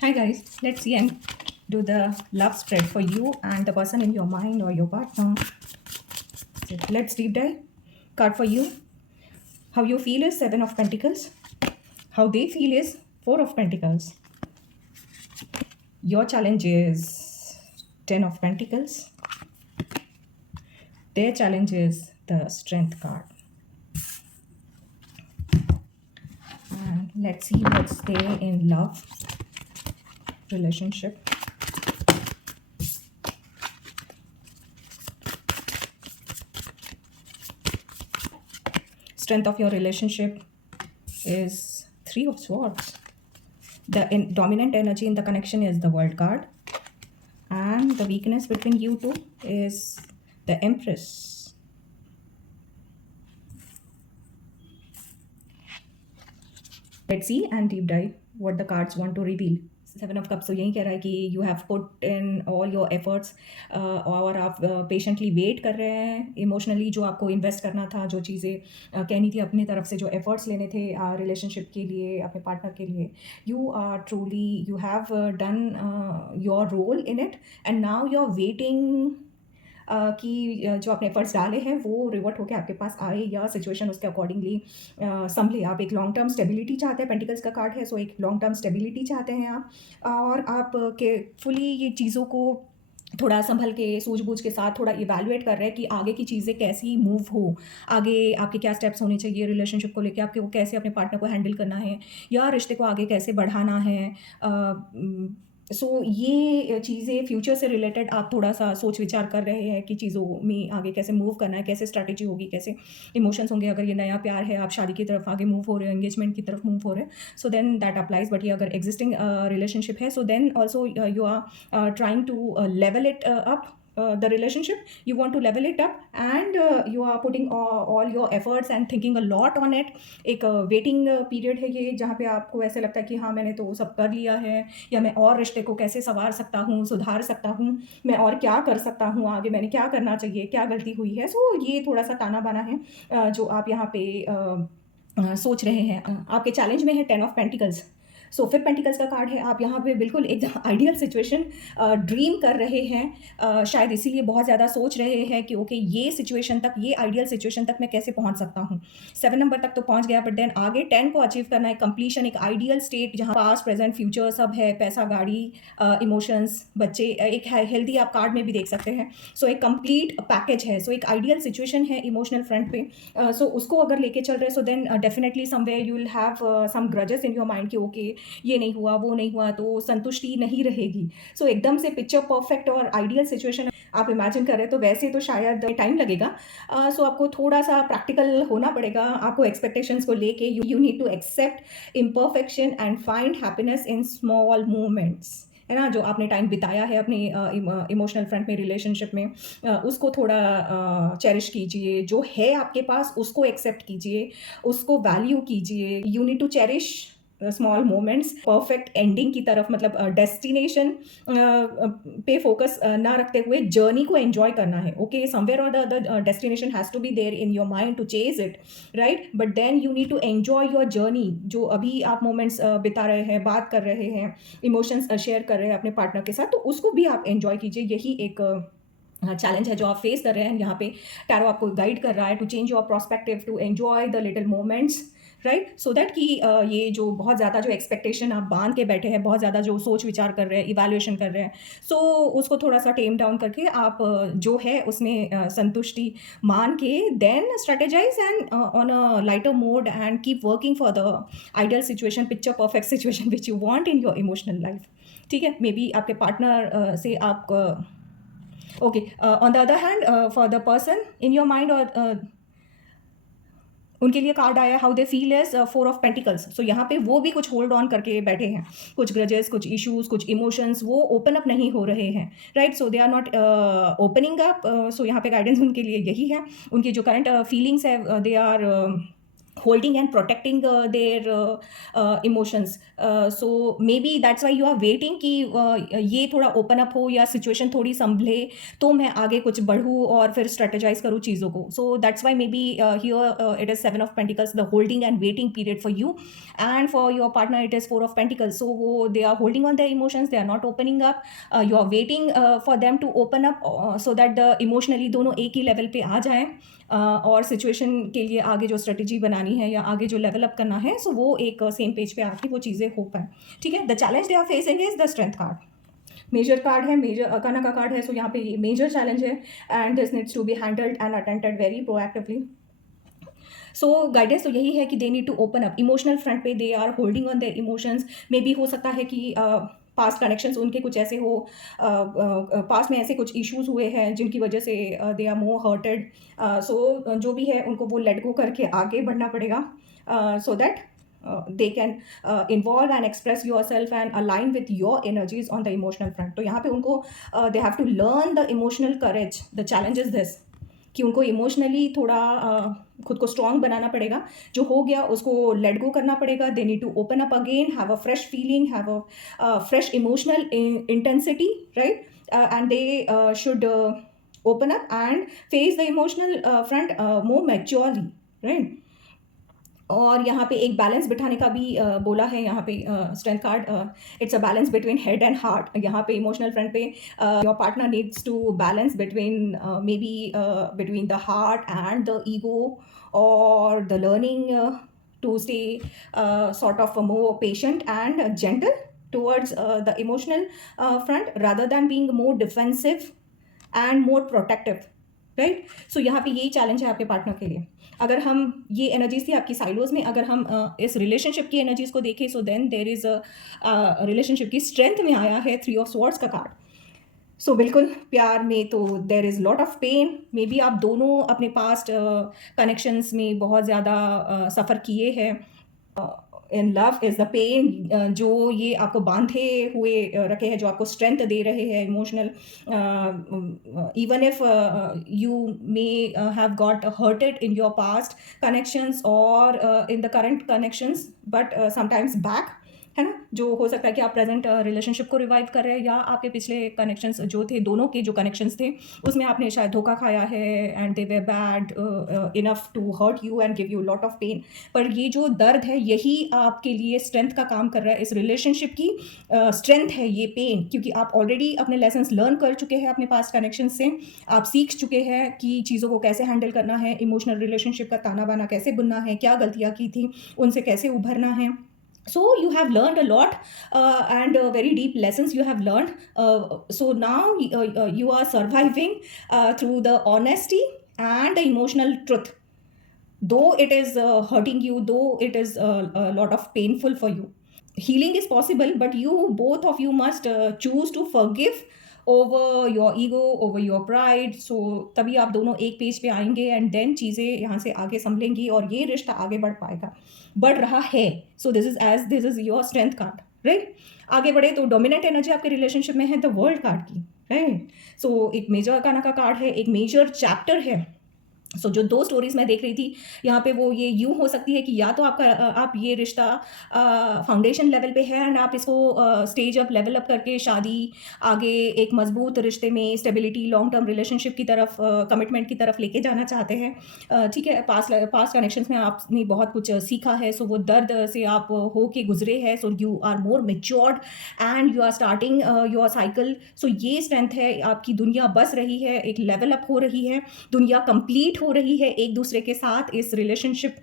Hi guys, let's see and do the love spread for you and the person in your mind or your partner. So let's deep dive. Card for you. How you feel is Seven of Pentacles. How they feel is Four of Pentacles. Your challenge is Ten of Pentacles. Their challenge is the Strength card. And let's see what's there in love relationship. Strength of your relationship is Three of Swords. The dominant energy in the connection is the World card. And the weakness between you two is the Empress. Let's see and deep dive what the cards want to reveal. Seven of cups तो यही कह रहा है कि you have put in all your efforts और आप patiently wait कर रहे हैं इमोशनली जो आपको इन्वेस्ट करना था जो चीज़ें कहनी थी अपनी तरफ से जो एफर्ट्स लेने थे रिलेशनशिप के लिए अपने पार्टनर के लिए you are truly you have done your role in it and now you are waiting कि जो आपने एफर्ट्स डाले हैं वो रिवर्ट होकर आपके पास आए या सिचुएशन उसके अकॉर्डिंगली संभले आप एक लॉन्ग टर्म स्टेबिलिटी चाहते हैं पेंटिकल्स का कार्ड है सो एक लॉन्ग टर्म स्टेबिलिटी चाहते हैं आप और आप के फुली ये चीज़ों को थोड़ा संभल के सूझबूझ के साथ थोड़ा इवैल्यूएट कर रहे हैं कि आगे की चीज़ें कैसी मूव हो आगे आपके क्या स्टेप्स होने चाहिए रिलेशनशिप को लेके आपके को कैसे अपने पार्टनर को हैंडल करना है या रिश्ते को आगे कैसे बढ़ाना है सो ये चीज़ें फ्यूचर से रिलेटेड आप थोड़ा सा सोच विचार कर रहे हैं कि चीज़ों में आगे कैसे मूव करना है कैसे स्ट्रैटेजी होगी कैसे इमोशंस होंगे अगर ये नया प्यार है आप शादी की तरफ आगे मूव हो रहे हैं एंगेजमेंट की तरफ मूव हो रहे हैं so then that applies but ये अगर एग्जिस्टिंग रिलेशनशिप है so then also you are trying to level it up the relationship you want to level it up and you are putting all your efforts and thinking a lot on it एक waiting period है ये जहाँ पे आपको ऐसे लगता है कि हाँ मैंने तो सब कर लिया है या मैं और रिश्ते को कैसे संवार सकता हूँ सुधार सकता हूँ मैं और क्या कर सकता हूँ आगे मैंने क्या करना चाहिए क्या गलती हुई है सो ये थोड़ा सा ताना बाना है जो आप यहाँ पे सोच रहे हैं आपके चैलेंज में है टेन ऑफ पेंटिकल्स सो फिर पेंटिकल्स का कार्ड है आप यहाँ पे बिल्कुल एकदम आइडियल सिचुएशन ड्रीम कर रहे हैं शायद इसीलिए बहुत ज़्यादा सोच रहे हैं कि ओके ये सिचुएशन तक ये आइडियल सिचुएशन तक मैं कैसे पहुँच सकता हूँ 7 नंबर तक तो पहुँच गया बट देन आगे 10 को अचीव करना है कंप्लीशन एक आइडियल स्टेट जहाँ पास्ट प्रेजेंट फ्यूचर सब है पैसा गाड़ी इमोशंस बच्चे एक हेल्दी आप कार्ड में भी देख सकते हैं सो एक कंप्लीट पैकेज है सो एक आइडियल सिचुएशन है इमोशनल फ्रंट पे सो उसको अगर लेके चल रहे so then definitely somewhere you will have some grudges in your mind कि ओके ये नहीं हुआ वो नहीं हुआ तो संतुष्टि नहीं रहेगी सो एकदम से पिक्चर परफेक्ट और आइडियल सिचुएशन आप इमेजिन कर रहे हैं तो वैसे तो शायद टाइम लगेगा सो आपको थोड़ा सा प्रैक्टिकल होना पड़ेगा आपको एक्सपेक्टेशंस को लेके you need to accept imperfection and find happiness in small moments है ना जो आपने टाइम बिताया है अपनी इमोशनल फ्रंट में रिलेशनशिप में उसको थोड़ा चेरिश कीजिए जो है आपके पास उसको एक्सेप्ट कीजिए उसको वैल्यू कीजिए you need to cherish small moments perfect ending की तरफ मतलब डेस्टिनेशन पे फोकस ना रखते हुए जर्नी को एंजॉय करना है ओके समवेयर और the destination has to be there in your mind to chase it right but then you need to enjoy your journey जो अभी आप मोमेंट्स बिता रहे हैं बात कर रहे हैं इमोशंस शेयर कर रहे हैं अपने पार्टनर के साथ तो उसको भी आप एंजॉय कीजिए यही एक चैलेंज है जो आप फेस कर रहे हैं यहाँ पे टैरो आपको गाइड कर रहा है to change your prospective to enjoy the little moments right so that कि ये जो बहुत ज़्यादा जो एक्सपेक्टेशन आप बांध के बैठे हैं बहुत ज़्यादा जो सोच विचार कर रहे हैं इवैल्यूएशन कर रहे हैं सो उसको थोड़ा सा टेम डाउन करके आप जो है उसमें संतुष्टि मान के then strategise and on a lighter mode and keep working for the ideal situation picture perfect situation which you want in your emotional life ठीक है मे बी आपके पार्टनर से आप okay on the other hand for the person in your mind or उनके लिए card आया how they feel is four of pentacles सो यहाँ पे वो भी कुछ होल्ड ऑन करके बैठे हैं कुछ ग्रजेस कुछ इश्यूज कुछ इमोशंस वो ओपन अप नहीं हो रहे हैं right so they are not opening up सो यहाँ पे गाइडेंस उनके लिए यही है उनकी जो करंट फीलिंग्स है they are holding and protecting their emotions. So maybe that's why you are waiting कि ये थोड़ा open up हो या situation थोड़ी संभले तो मैं आगे कुछ बढ़ूँ और फिर strategize करूँ चीज़ों को. So that's why maybe here it is 7 of Pentacles, the holding and waiting period for you, and for your partner it is 4 of Pentacles. So वो they are holding on their emotions, they are not opening up. You are waiting for them to open up so that the emotionally दोनों एक ही level पे आ जाएं. और situation के लिए आगे जो स्ट्रेटजी बनानी है या आगे जो लेवल अप करना है, सो वो एक सेम पेज पे आके वो चीज़ें हो पाए. ठीक है. The challenge they are facing is the strength card. Major card है, मेजर अकाना का कार्ड है. सो यहाँ पे ये मेजर चैलेंज है and this needs to be handled and attended very proactively. So guidance तो यही है कि they need to open up. Emotional front पे they are holding on their emotions. Maybe हो सकता है कि पास्ट कनेक्शंस उनके कुछ ऐसे हो, पास्ट में ऐसे कुछ इश्यूज हुए हैं जिनकी वजह से दे आर मोर हर्टेड. सो जो भी है उनको वो लेट गो करके आगे बढ़ना पड़ेगा so that they can involve and express yourself and align with your energies on the emotional front. तो यहाँ पे उनको they have to learn the emotional courage. The challenge is this कि उनको इमोशनली थोड़ा खुद को स्ट्रॉन्ग बनाना पड़ेगा. जो हो गया उसको लेट गो करना पड़ेगा. They need to open up again, have a fresh feeling, have a fresh emotional intensity, right. And they should open up and face the emotional front more maturely, right. और यहाँ पे एक balance बिठाने का भी बोला है यहाँ पे strength card. It's a balance between head and heart. यहाँ पे इमोशनल फ्रंट पे your partner needs to balance between maybe between the heart and the ego और the learning to stay sort of more patient and gentle towards the emotional front rather than being more defensive and more protective, right. So यहाँ पे यही challenge है आपके partner के लिए. अगर हम ये एनर्जीज थी आपकी साइलोज में, अगर हम इस रिलेशनशिप की एनर्जीज को देखें, so then there is relationship की स्ट्रेंथ में आया है 3 ऑफ स्वॉर्ड्स का कार्ड. सो बिल्कुल प्यार में तो there is lot of pain. Maybe आप दोनों अपने पास्ट कनेक्शंस में बहुत ज़्यादा सफ़र किए हैं. In love is the pain जो ये आपको बांधे हुए रखे हैं, जो आपको स्ट्रेंथ दे रहे हैं emotional. Even if you may have got hurted in your past connections और in the current connections, but sometimes back, है ना. जो हो सकता है कि आप प्रेजेंट रिलेशनशिप को रिवाइव कर रहे हैं या आपके पिछले कनेक्शंस जो थे, दोनों के जो कनेक्शंस थे उसमें आपने शायद धोखा खाया है and they were bad enough to hurt you and give you lot of pain. पर ये जो दर्द है यही आपके लिए स्ट्रेंथ का काम कर रहा है. इस रिलेशनशिप की स्ट्रेंथ है ये पेन, क्योंकि आप ऑलरेडी अपने लेसन्स लर्न कर चुके हैं अपने पास्ट कनेक्शन से. आप सीख चुके हैं कि चीज़ों को कैसे हैंडल करना है, इमोशनल रिलेशनशिप का ताना बाना कैसे बुनना है, क्या गलतियाँ की थी उनसे कैसे उभरना है. So you have learned a lot and very deep lessons you have learned. So now you are surviving through the honesty and the emotional truth. Though it is hurting you, though it is a lot of painful for you, healing is possible, but you both of you must choose to forgive over your ego, over your pride. So तभी आप दोनों एक page पे आएंगे and then चीज़ें यहाँ से आगे संभलेंगी और ये रिश्ता आगे बढ़ पाएगा, बढ़ रहा है. So this is your strength card, right. आगे बढ़े तो डोमिनेंट एनर्जी आपके रिलेशनशिप में है द वर्ल्ड कार्ड की, राइट. सो एक मेजर अकाना का कार्ड है, एक मेजर चैप्टर है. सो जो 2 स्टोरीज मैं देख रही थी यहाँ पे वो ये यूँ हो सकती है कि या तो आपका आप ये रिश्ता फाउंडेशन लेवल पे है एंड आप इसको स्टेज अप लेवल अप करके शादी, आगे एक मजबूत रिश्ते में स्टेबिलिटी, लॉन्ग टर्म रिलेशनशिप की तरफ, कमिटमेंट की तरफ लेके जाना चाहते हैं. ठीक है. पास्ट कनेक्शंस में आपने बहुत कुछ सीखा है. सो वो दर्द से आप हो के गुजरे हैं. So you are more matured and you are starting your cycle. So ये स्ट्रेंथ है. आपकी दुनिया बस रही है, एक लेवल अप हो रही है, दुनिया कंप्लीट हो रही है एक दूसरे के साथ, इस रिलेशनशिप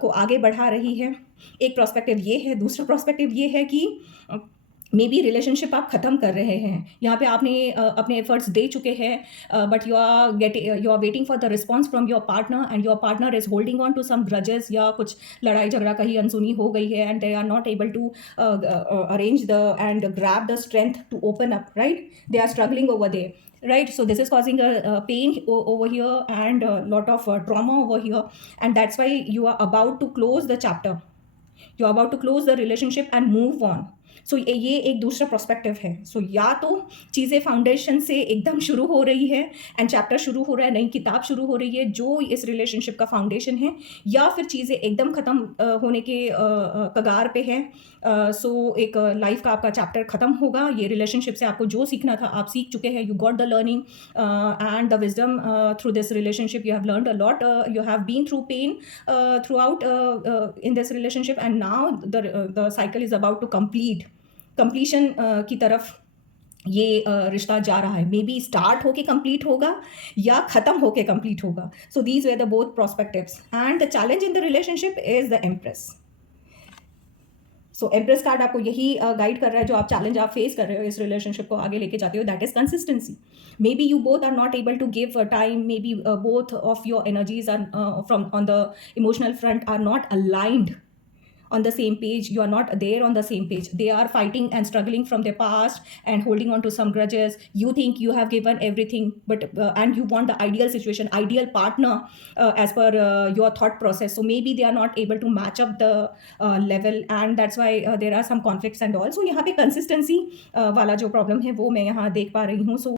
को आगे बढ़ा रही है. एक प्रोस्पेक्टिव ये है. दूसरा प्रोस्पेक्टिव ये है कि मे बी रिलेशनशिप आप ख़त्म कर रहे हैं. यहाँ पे आपने अपने एफर्ट्स दे चुके हैं, but you are waiting for the response from your partner and your partner is holding on to some grudges, या कुछ लड़ाई झगड़ा कहीं अनसुनी हो गई है and they are not able to arrange the and grab the strength to open up, right. They are struggling over there, right. So this is causing a pain over here and a lot of trauma over here, and that's why you are about to close the chapter. You are about to close the relationship and move on. सो ये एक दूसरा perspective है। सो या तो चीज़ें foundation से एकदम शुरू हो रही है एंड चैप्टर शुरू हो रहा है, नई किताब शुरू हो रही है जो इस रिलेशनशिप का फाउंडेशन है, या फिर चीज़ें एकदम ख़त्म होने के कगार पे है। सो एक लाइफ का आपका चैप्टर ख़त्म होगा, ये रिलेशनशिप से आपको जो सीखना था आप सीख चुके हैं, you got the learning and the wisdom through this relationship, you have learned a lot, you have been through pain throughout in this relationship, and now the cycle is about to completion की तरफ ये रिश्ता जा रहा है। May be start होके complete होगा या ख़त्म होके कंप्लीट होगा। So these way the both prospectives and the challenge in the relationship is the empress. So empress card आपको यही गाइड कर रहा है, जो आप चैलेंज आप फेस कर रहे हो इस रिलेशनशिप को आगे लेके जाते हो, that is consistency. Maybe you both are not able to give time, maybe both of your energies are from on the emotional front are not aligned on the same page. You are not there on the same page. They are fighting and struggling from their past and holding on to some grudges. You think you have given everything, but and you want the ideal situation, ideal partner as per your thought process. So maybe they are not able to match up the level, and that's why there are some conflicts and all. So यहाँ पे consistency वाला जो problem है वो मैं यहाँ देख पा रही हूँ। So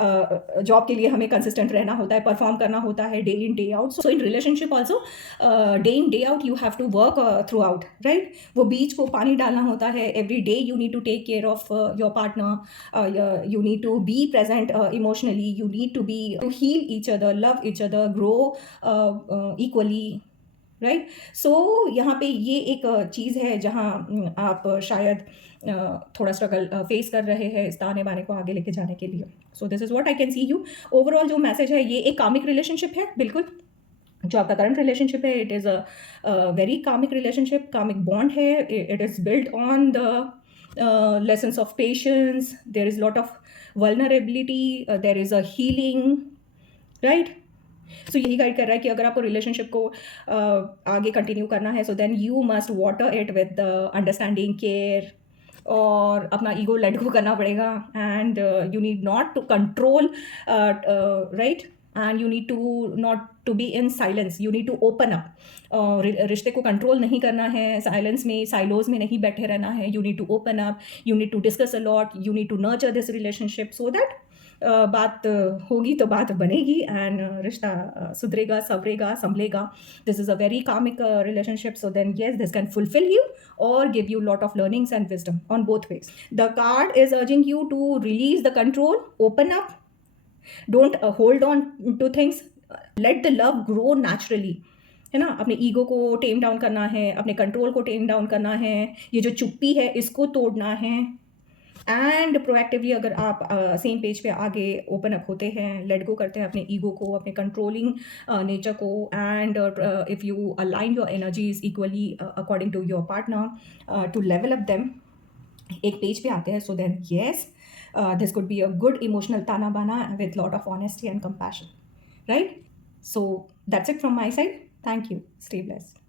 job के लिए हमें consistent रहना होता है, perform करना होता है day in day out. So in relationship also day in day out you have to work throughout, right? वो बीज को पानी डालना होता है। Every day you need to take care of your partner, you need to be present emotionally, you need to be to heal each other, love each other, grow equally, right? So यहाँ पे ये एक चीज़ है जहाँ आप शायद थोड़ा struggle face कर रहे हैं इस ताने बाने को आगे लेके जाने के लिए। So this is what I can see you. Overall जो मैसेज है ये एक कामिक रिलेशनशिप है, बिल्कुल जो आपका करंट रिलेशनशिप है, it is a very karmic relationship, karmic bond है, it is build on the lessons of patience, there is lot of vulnerability, there is a healing, right? So यही guide कर रहा है कि अगर आपको रिलेशनशिप को आगे कंटिन्यू करना है, so then you must water it with understanding, care, और अपना ईगो लेट गो करना पड़ेगा, and you need not to control, right? And you need to not to be in silence, you need to open up. रिश्ते को control नहीं करना है, silence में, साइलोज में नहीं बैठे रहना है, you need to open up, you need to discuss a lot, you need to nurture this relationship so that बात होगी तो बात बनेगी एंड रिश्ता सुधरेगा, संवरेगा, संभलेगा। This is a very karmic relationship, so then yes this can fulfil you or give you lot of learnings and wisdom on both ways. The card is urging you to release the control, open up, don't hold on to things, let the love grow naturally, है ना? अपने ego को टेम down करना है, अपने control को टेम down करना है, ये जो चुप्पी है इसको तोड़ना है, एंड प्रोएक्टिवली अगर आप सेम पेज पे आगे ओपन अप होते हैं, लेट गो करते हैं अपने ईगो को, अपने कंट्रोलिंग नेचर को, and if you align your energies equally according to your partner to level up them, एक पेज पे आते हैं, so then yes this could be a good emotional tana bana with lot of honesty and compassion, right? So that's it from my side. Thank you. Stay blessed.